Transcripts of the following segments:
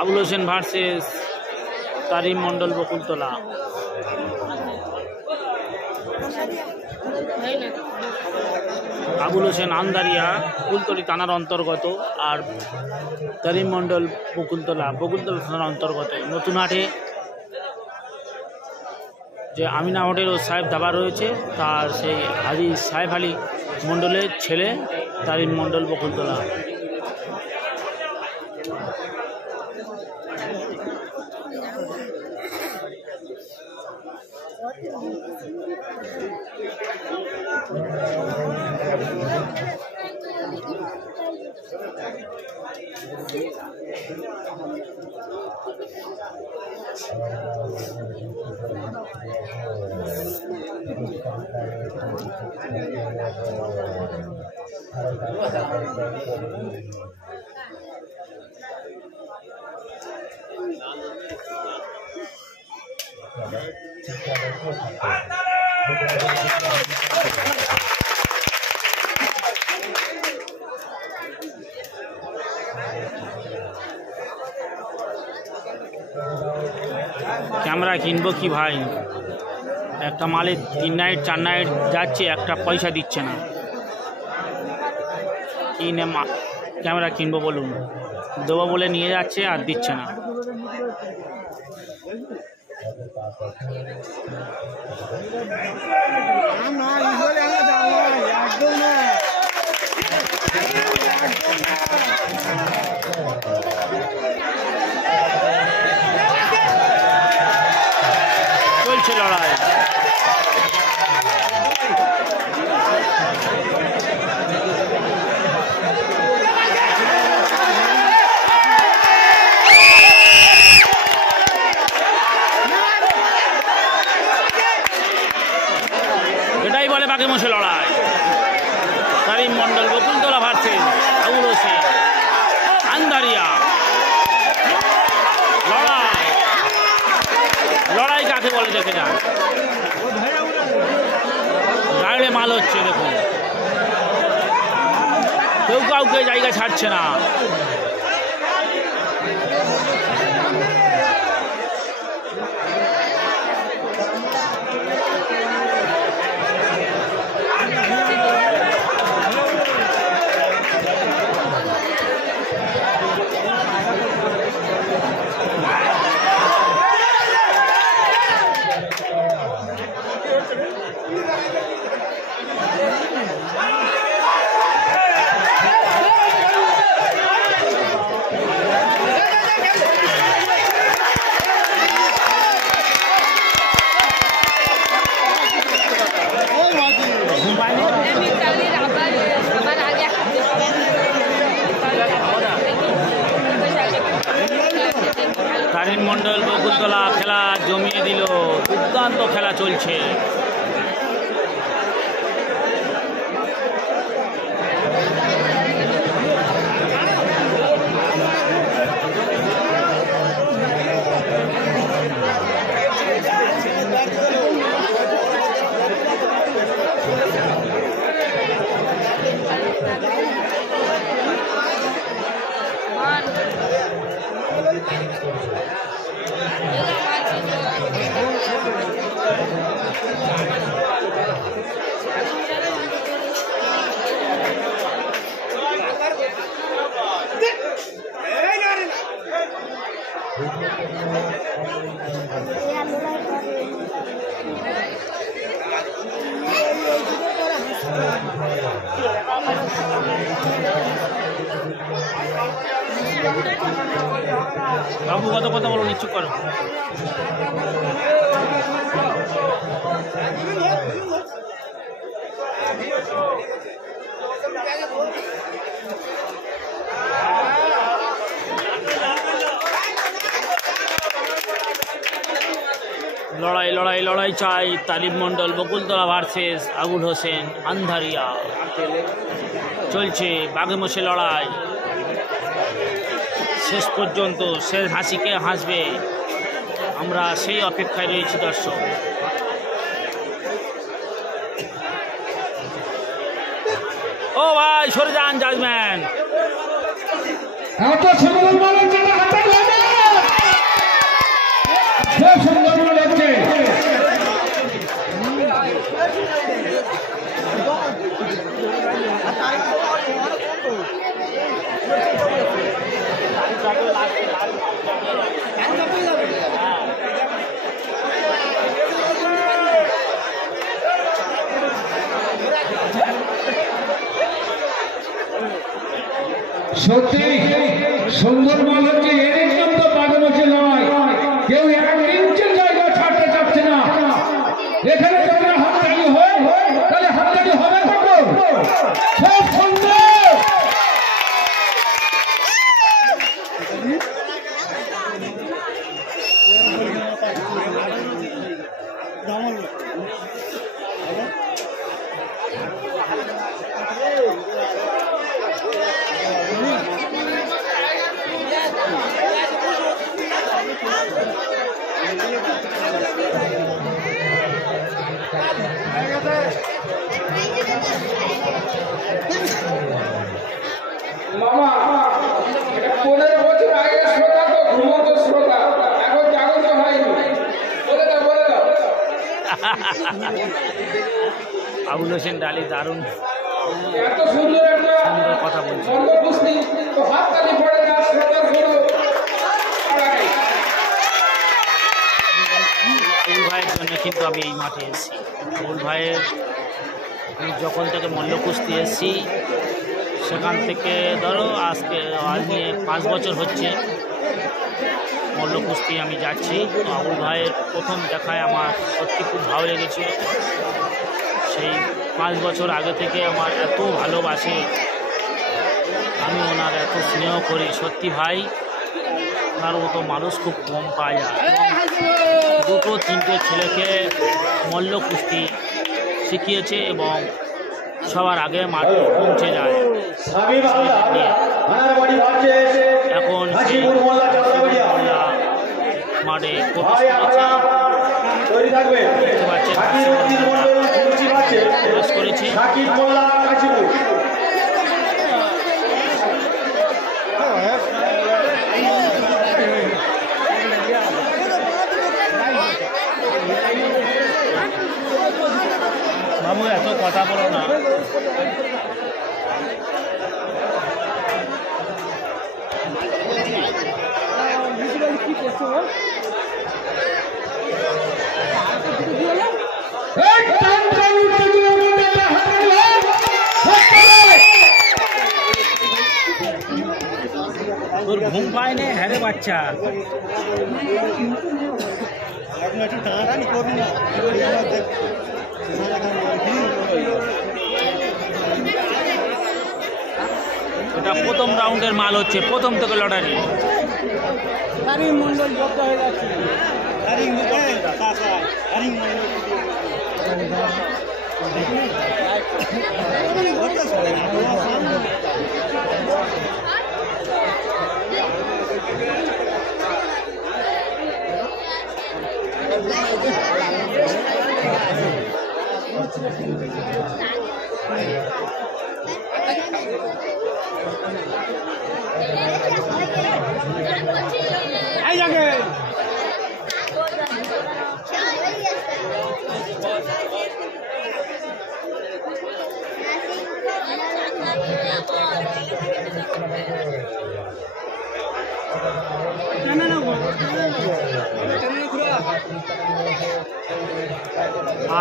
Abul Hossain versus Tarim Mondal Bakultala. Abul Hossain আন্দারিয়া Kultali থানার অন্তর্গত, আর তারিম মন্ডল বকুলতলা থানার অন্তর্গত। নতুন হাটে যে আমিনা হোটেল ও সাহেব ধাবা রয়েছে, তার সেই হাজি সাহেব আলী মন্ডলের ছেলে তারিম মন্ডল বকুলতলা। ক্যামেরা কিনবো কি ভাই, একটা মালে 3 নাইট 4 নাইট যাচ্ছে, একটা পয়সা দিচ্ছে না। কিনে ক্যামেরা কিনবো বলুন, দেবো বলে নিয়ে যাচ্ছে আর দিচ্ছে না। চলছে লড়াই। এটাই বলে বাকি মোষে লড়াই। তারিম মন্ডল বকুলতলা ভার্সেস আবুল হোসেন আন্দারিয়া। লড়াই কাকে বলে দেখে যান। গাড়ি মাল হচ্ছে দেখুন, কেউ কাউকে জায়গা ছাড়ছে না। তারিম মন্ডল বকুলতলা খেলা জমিয়ে দিল, দুর্দান্ত খেলা চলছে। বাবু কত কথা বলো, নিশ্চুপ করো। লড়াই লড়াই লড়াই চাই। তারিম মন্ডল বকুলতলা ভার্সেস আবুল হোসেন আন্দারিয়া। চলছে বাঘে মোষে লড়াই। শেষ পর্যন্ত শেষ হাসিকে হাসবে, আমরা সেই অপেক্ষায় রয়েছি দর্শক। ও ভাই সরে যান জাজম্যান। এত সুন্দর বল হচ্ছে, খুব সুন্দর বল হচ্ছে। সত্যি সুন্দর বল হচ্ছে, এর একদম তো বাগামছে নয়, কেউ 1 ইঞ্চি জায়গা ছাড়তে চাচ্ছে না। এখানে যদি হাততালি হয় তাহলে হাততালি হবে কখন? খুব সুন্দর। মামা, এটা 15 বছর আগে শ্রোতা তো ঘুমন্ত শ্রোতা, এখন জাগন্ত হয়নি। বলে দাও, বলে দাও। আবুল হোসেন ডালি দারুণ এত সুন্দর একটা সুন্দর কথা বলছে। কুস্তি তো হাততালি পড়ে না, শ্রোতার কোনো আবুল ভাইয়ের জন্য কিন্তু আমি এই মাঠে এসেছি। আবুল ভাইয়ের আমি যখন থেকে মল্ল কুস্তি এসেছি সেখান থেকে ধরো আজকে আজ নিয়ে 5 বছর হচ্ছে মল্ল কুস্তি আমি যাচ্ছি। তো আবুল ভাইয়ের প্রথম দেখায় আমার সত্যি খুব ভালো লেগেছিল। সেই 5 বছর আগে থেকে আমার এত ভালোবাসে, আমি ওনার এত স্নেহ করি। সত্যি ভাই, ওনার মতো মানুষ খুব কম পাওয়া যায়। 2-3টে ছেলেকে মল্ল কুস্তি শিখিয়েছে এবং সবার আগে মাঠে পৌঁছে যায়। এখন মাঠে প্রবেশ করেছে। বাবু এত কথা বলো না। তোর ঘুম পায় নে, হ্যাঁ রে বাচ্চা। এটা প্রথম রাউন্ডের মাল হচ্ছে, প্রথম থেকে লটারি। মন্ডল জব্দ হয়ে যাচ্ছে।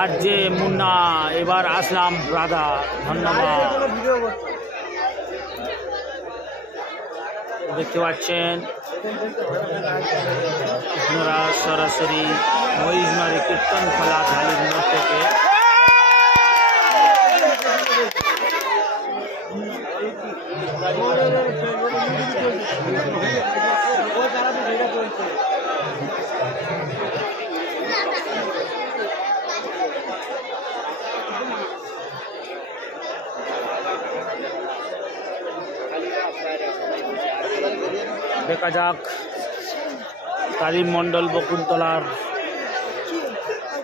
আর যে মুন্না এবার আসলাম ব্রাদার, ধন্যবাদ। দেখতে পাচ্ছেন আপনারা সরাসরি মহিষমারি কীর্তন খেলা ঢালির মোড় থেকে। দেখা যাক তালিম মণ্ডল বকুলতলার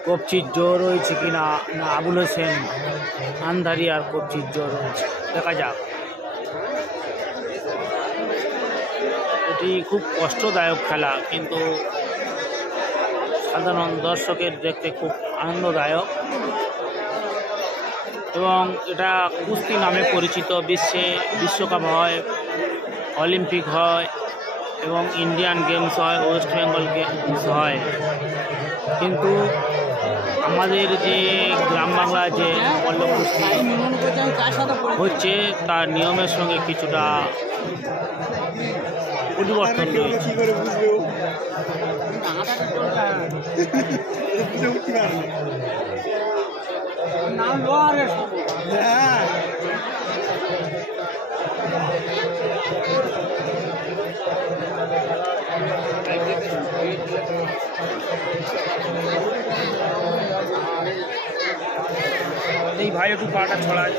কবচির জোর রয়েছে কিনা, না আবুল হোসেন আন্ধারিয়ার কবচির জোর রয়েছে। দেখা যাক। এটি খুব কষ্টদায়ক খেলা, কিন্তু সাধারণ দর্শকের দেখতে খুব আনন্দদায়ক এবং এটা কুস্তি নামে পরিচিত। বিশ্বকাপ হয়, অলিম্পিক হয় এবং ইন্ডিয়ান গেমস হয়, ওয়েস্ট বেঙ্গল গেমস হয়, কিন্তু আমাদের যে গ্রাম বাংলা যে মল্ল কুস্তি হচ্ছে তার নিয়মের সঙ্গে কিছুটা পরিবর্তন রয়েছে। এই ভাই একটু পাটা ছড়ায়।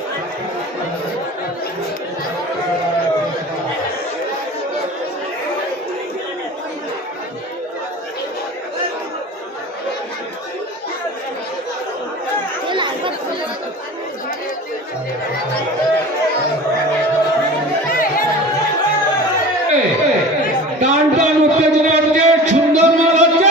টান টান উত্তেজনা হচ্ছে, সুন্দর মাল হচ্ছে,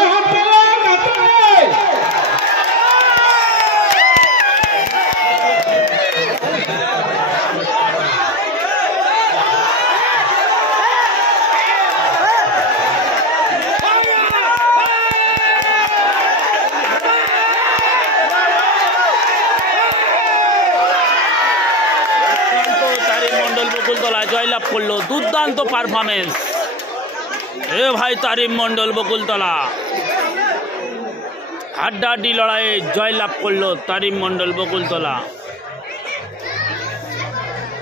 বকুলতলা জয়লাভ করলো, দুর্দান্ত পারফরমেন্স। এ ভাই তারিম মণ্ডল বকুলতলা হাড্ডাহাড্ডি লড়াইয়ে জয়লাভ করলো তারিম মণ্ডল বকুলতলা।